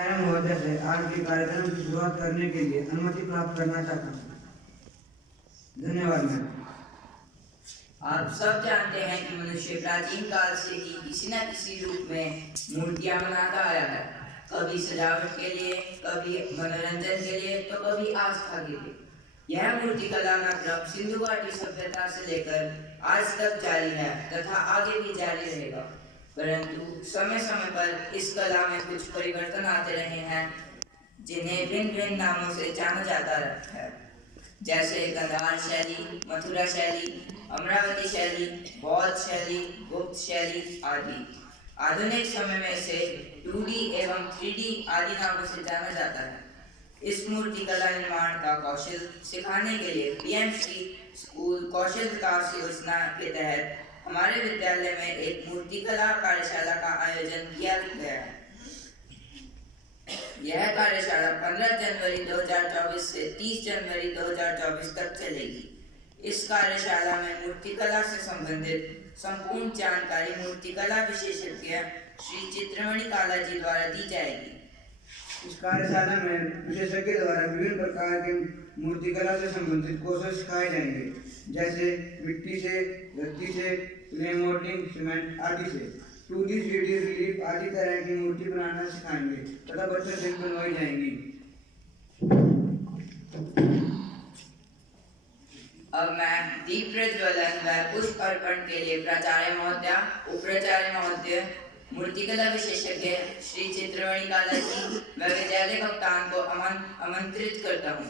प्राचार्य महोदय से आज के कार्यक्रम की शुरुआत करने के लिए अनुमति प्राप्त करना चाहता हूँ। धन्यवाद मैम। आप सब जानते हैं कि मनुष्य प्राचीन काल से ही किसी न किसी रूप में मूर्तियां बनाता आया है। कभी सजावट के लिए, कभी मनोरंजन के लिए, तो कभी आस्था के लिए। यह मूर्ति कला का क्रम सिंधु घाटी सभ्यता से लेकर आज तक जारी है तथा आगे भी जारी रहेगा। परंतु समय समय पर इस कला में कुछ परिवर्तन आते रहे हैं, जिन्हें भिन्न भिन्न नामों से जाना जाता है, जैसे गंधार शैली, मथुरा शैली, अमरावती शैली, बौद्ध शैली, गुप्त शैली आदि। आधुनिक समय में इसे 2D एवं 3D आदि नामों से जाना जाता है। इस मूर्ति कला निर्माण का कौशल सिखाने के लिए PM श्री स्कूल कौशल विकास योजना के तहत हमारे विद्यालय में एक मूर्ति कला कार्यशाला का आयोजन किया गया है। यह कार्यशाला 15 जनवरी 2024 से 30 जनवरी 2024 तक चलेगी। इस कार्यशाला में मूर्तिकला से संबंधित संपूर्ण जानकारी मूर्तिकला विशेषज्ञ श्री चित्रमणि काला जी द्वारा दी जाएगी। इस कार्यशाला में विशेषज्ञ द्वारा विभिन्न प्रकार के मूर्तिकला से संबंधित कौशल सिखाए जाएंगे, जैसे मिट्टी से, धरती से, क्ले मोल्डिंग, सीमेंट आदि से 2D 3D रिलीफ आदि तरह की मूर्ति बनाना सिखाएंगे तथा बच्चों से बनवाई जाएंगी। अब मैं दीप प्रज्वलन व पुष्प अर्पण के लिए प्राचार्य महोदय, उपाचार्य महोदय, मूर्तिकला विशेषज्ञ श्री चित्रमणि काला जी व विद्यालय कप्तान को आमंत्रित करता हूँ।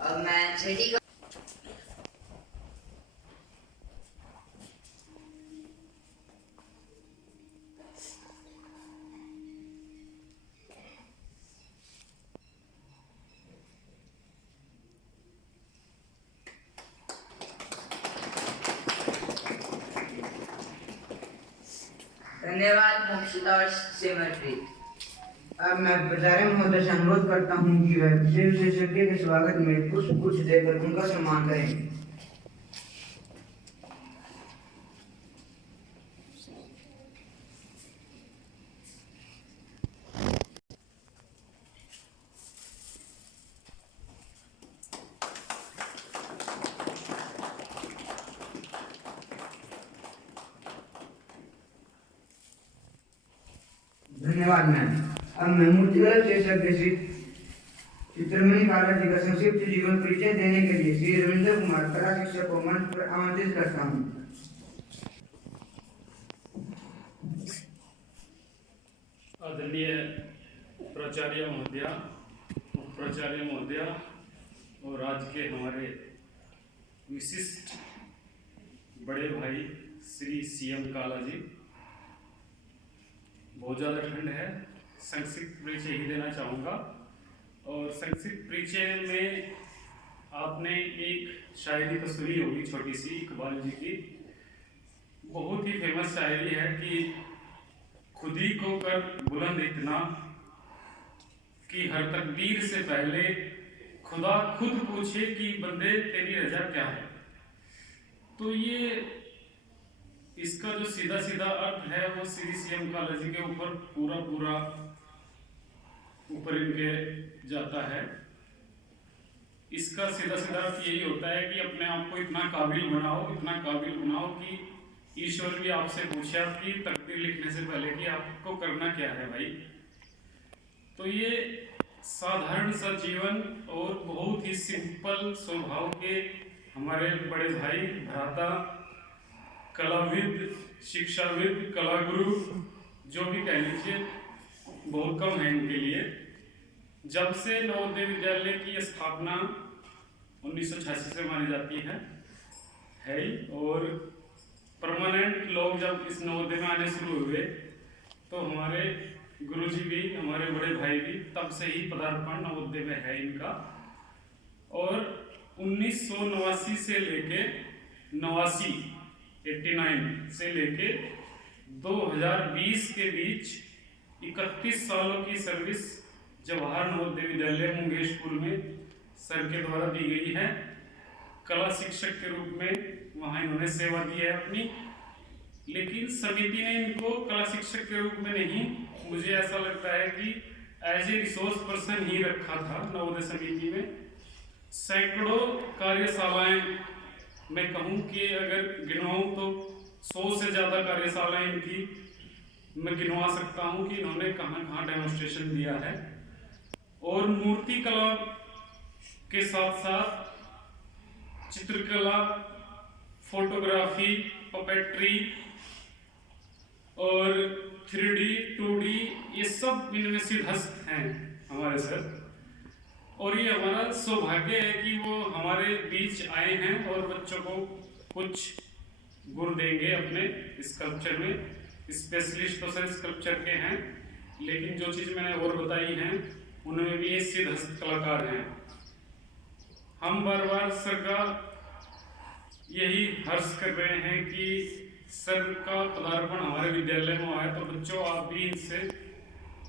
अब मैं छठी धन्यवाद मोक्षिता और सिमरप्रीत। अब मैं प्राचार्य महोदय से अनुरोध करता हूँ कि वह विशेषज्ञ के स्वागत में पुष्प गुच्छ देकर उनका सम्मान करें। धन्यवाद मैम। अब मैं मूर्तिकला विशेषज्ञ श्री चित्रमणि काला जी का संक्षिप्त जीवन परिचय देने के लिए श्री रविंद्र कुमार कला शिक्षक को मंच पर आमंत्रित करता हूँ। आदरणीय प्राचार्य महोदय, प्राचार्य महोदय और आज के हमारे विशिष्ट बड़े भाई श्री CM काला जी, बहुत ज़्यादा ठंड है, संक्षिप्त परिचय ही देना चाहूँगा। और संक्षिप्त परिचय में आपने एक शायरी तो सुनी होगी छोटी सी, इकबाल जी की, बहुत ही फेमस शायरी है कि खुद ही को कर बुलंद इतना, कि हर तकदीर से पहले खुदा खुद पूछे कि बंदे तेरी रजा क्या है। तो ये इसका जो सीधा सीधा अर्थ है वो श्री सीएम कॉलेज के ऊपर पूरा ऊपर इनके जाता है। इसका सीधा सीधा अर्थ यही होता है कि अपने आप को इतना काबिल बनाओ कि ईश्वर भी आपसे पूछे आपकी तकदीर लिखने से पहले कि आपको करना क्या है भाई। तो ये साधारण सा जीवन और बहुत ही सिंपल स्वभाव के हमारे बड़े भाई, भ्राता, कलाविद, शिक्षाविद, कलागुरु, जो भी कह लीजिए, बहुत कम है इनके लिए। जब से नवोदय विद्यालय की स्थापना 1986 से मानी जाती है और परमानेंट लोग जब इस नवोदय में आने शुरू हुए तो हमारे गुरुजी भी, हमारे बड़े भाई भी तब से ही पदार्पण नवोदय में है इनका। और 1989 से लेके 89 से लेके 2020 के बीच 31 सालों की सर्विस जवाहर नवोदय विद्यालय मुंगेशपुर में सर के द्वारा दी गई है। कला शिक्षक के रूप में वहाँ इन्होंने सेवा दी है अपनी। लेकिन समिति ने इनको कला शिक्षक के रूप में नहीं, मुझे ऐसा लगता है कि एज ए रिसोर्स पर्सन ही रखा था नवोदय समिति में। सैकड़ों कार्यशालाएं, मैं कहूँ कि अगर गिनवाऊँ तो 100 से ज़्यादा कार्यशालाएं इनकी मैं गिनवा सकता हूँ कि इन्होंने कहाँ डेमोन्स्ट्रेशन दिया है। और मूर्ति कला के साथ साथ चित्रकला, फोटोग्राफी, पपेट्री और 3D, 2D, ये सब इनमें सिद्धहस्त हैं हमारे सर। और ये हमारा सौभाग्य है कि वो हमारे बीच आए हैं और बच्चों को कुछ गुर देंगे अपने स्कल्पचर में। स्पेशलिस्ट तो सर स्कल्पचर के हैं, लेकिन जो चीज़ मैंने और बताई हैं उनमें भी ये सिद्धहस्त कलाकार हैं। हम बार बार सर का यही हर्ष कर रहे हैं कि सर का पदार्पण हमारे विद्यालय में आया। तो बच्चों, आप भी इनसे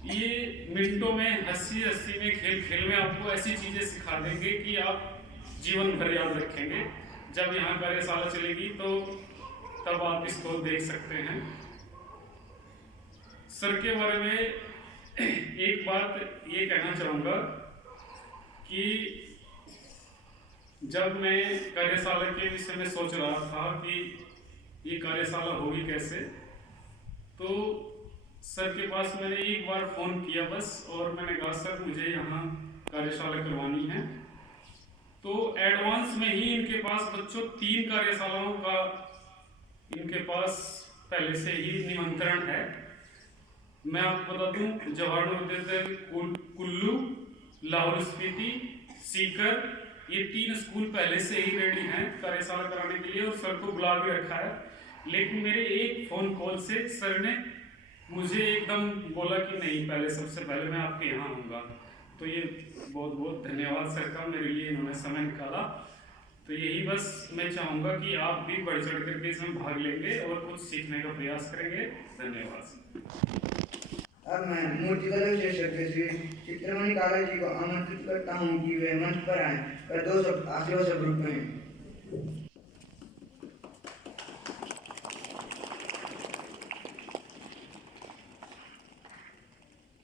ये मिनटों में, हंसी में, खेल में आपको ऐसी चीज़ें सिखा देंगे कि आप जीवन भर याद रखेंगे। जब यहाँ कार्यशाला चलेगी तो तब आप इसको देख सकते हैं। सर के बारे में एक बात ये कहना चाहूँगा कि जब मैं कार्यशाला के विषय में सोच रहा था कि ये कार्यशाला होगी कैसे, तो सर के पास मैंने एक बार फ़ोन किया बस, और मैंने कहा सर मुझे यहाँ कार्यशाला करवानी है। तो एडवांस में ही इनके पास बच्चों 3 कार्यशालाओं का इनके पास पहले से ही निमंत्रण है। मैं आपको बता दूं, जवाहर नवोदय कुल्लू, लाहौल स्पीति, सीकर, ये 3 स्कूल पहले से ही रेडी हैं कार्यशाला कराने के लिए और सर को बुला भी रखा है। लेकिन मेरे एक फ़ोन कॉल से सर ने मुझे एकदम बोला कि नहीं, पहले सबसे पहले मैं आपके यहाँ आऊँगा। तो ये बहुत बहुत धन्यवाद सर का, मेरे लिए इन्होंने समय निकाला। तो यही बस मैं चाहूँगा कि आप भी बढ़ चढ़ करके इसमें भाग लेंगे और कुछ सीखने का प्रयास करेंगे। धन्यवाद। अब मैं मूर्तिकला विशेषज्ञ श्री चित्रमणि काका जी को आमंत्रित करता हूँ कि वे मंच पर आएं और 2 शब्द आशीर्वाद रूप में।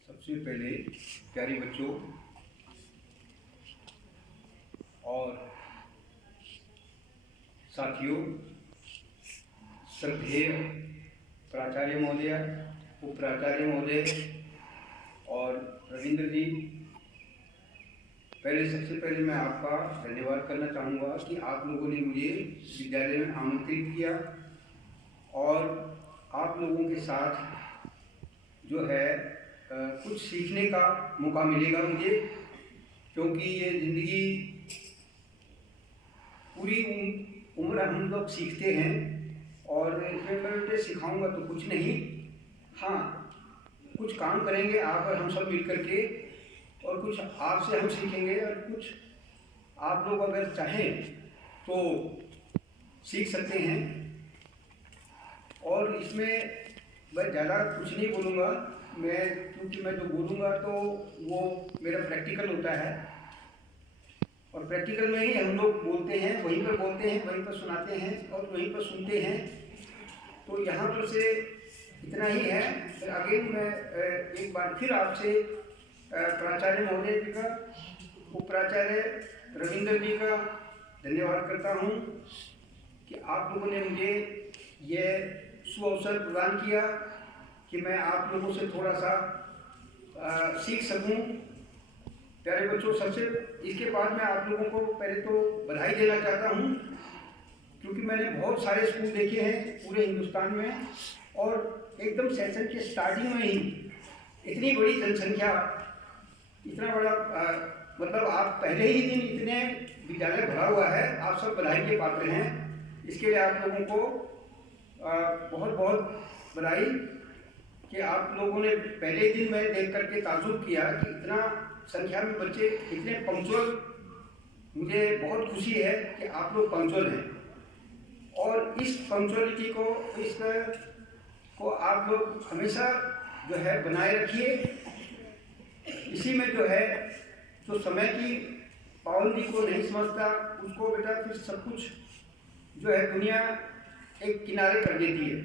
सबसे पहले प्यारे बच्चों और साथियों, श्रद्धेय प्राचार्य महोदय, उप प्राचार्य महोदय और रविंद्र जी, सबसे पहले मैं आपका धन्यवाद करना चाहूँगा कि आप लोगों ने मुझे विद्यालय में आमंत्रित किया और आप लोगों के साथ जो है कुछ सीखने का मौका मिलेगा मुझे, क्योंकि ये ज़िंदगी पूरी उम्र हम लोग सीखते हैं और इसमें मैं सिखाऊंगा तो कुछ नहीं, हाँ कुछ काम करेंगे आप और हम सब मिल करके, और कुछ आपसे हम सीखेंगे और कुछ आप लोग अगर चाहें तो सीख सकते हैं। और इसमें मैं ज़्यादा कुछ नहीं बोलूँगा, क्योंकि मैं जो बोलूँगा तो वो मेरा प्रैक्टिकल होता है, और प्रैक्टिकल में ही हम लोग बोलते हैं, वहीं पर बोलते हैं, वहीं पर सुनाते हैं और वहीं पर सुनते हैं। तो यहाँ पर से इतना ही है। फिर आगे मैं एक बार फिर आपसे प्राचार्य महोदय जी का, उपप्राचार्य रविंद्र जी का धन्यवाद करता हूँ कि आप लोगों ने मुझे ये सुअवसर प्रदान किया कि मैं आप लोगों से थोड़ा सा सीख सकूं। प्यारे बच्चों, सबसे इसके बाद मैं आप लोगों को पहले तो बधाई देना चाहता हूं, क्योंकि मैंने बहुत सारे स्कूल देखे हैं पूरे हिंदुस्तान में, और एकदम सेशन के स्टार्टिंग में ही इतनी बड़ी जनसंख्या, इतना बड़ा मतलब आप पहले ही दिन इतने विद्यालय भरा हुआ है, आप सब बधाई के पात्र हैं। इसके लिए आप लोगों को बहुत बहुत बधाई कि आप लोगों ने पहले दिन मैं देख करके ताजुब किया कि इतना संख्या में बच्चे इतने पंक्चुअल। मुझे बहुत खुशी है कि आप लोग पंक्चुअल हैं, और इस पंक्चुअलिटी को आप लोग हमेशा जो है बनाए रखिए। इसी में जो है जो समय की पाबंदी को नहीं समझता, उसको बेटा फिर सब कुछ जो है दुनिया एक किनारे कर देती है।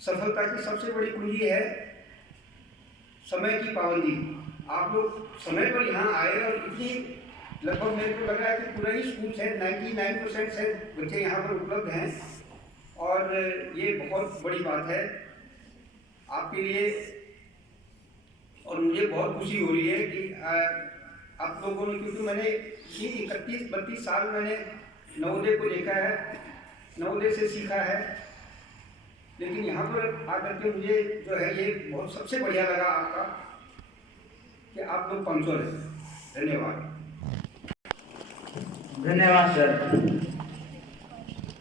सफलता की सबसे बड़ी कुंजी है समय की पाबंदी। आप लोग समय पर यहाँ आए, और इतनी लगभग मेरे को लग रहा है कि पूरा ही स्कूल है, 99% से बच्चे यहाँ पर उपलब्ध हैं, और ये बहुत बड़ी बात है आपके लिए। और मुझे बहुत खुशी हो रही है कि आप लोगों ने, क्योंकि मैंने ये 31-32 साल मैंने नवोदय को देखा है, नवोदय से सीखा है, लेकिन यहाँ पर आकर के मुझे जो है ये बहुत सबसे बढ़िया लगा आपका कि आप लोग पंक्चुअल हैं। धन्यवाद। धन्यवाद सर।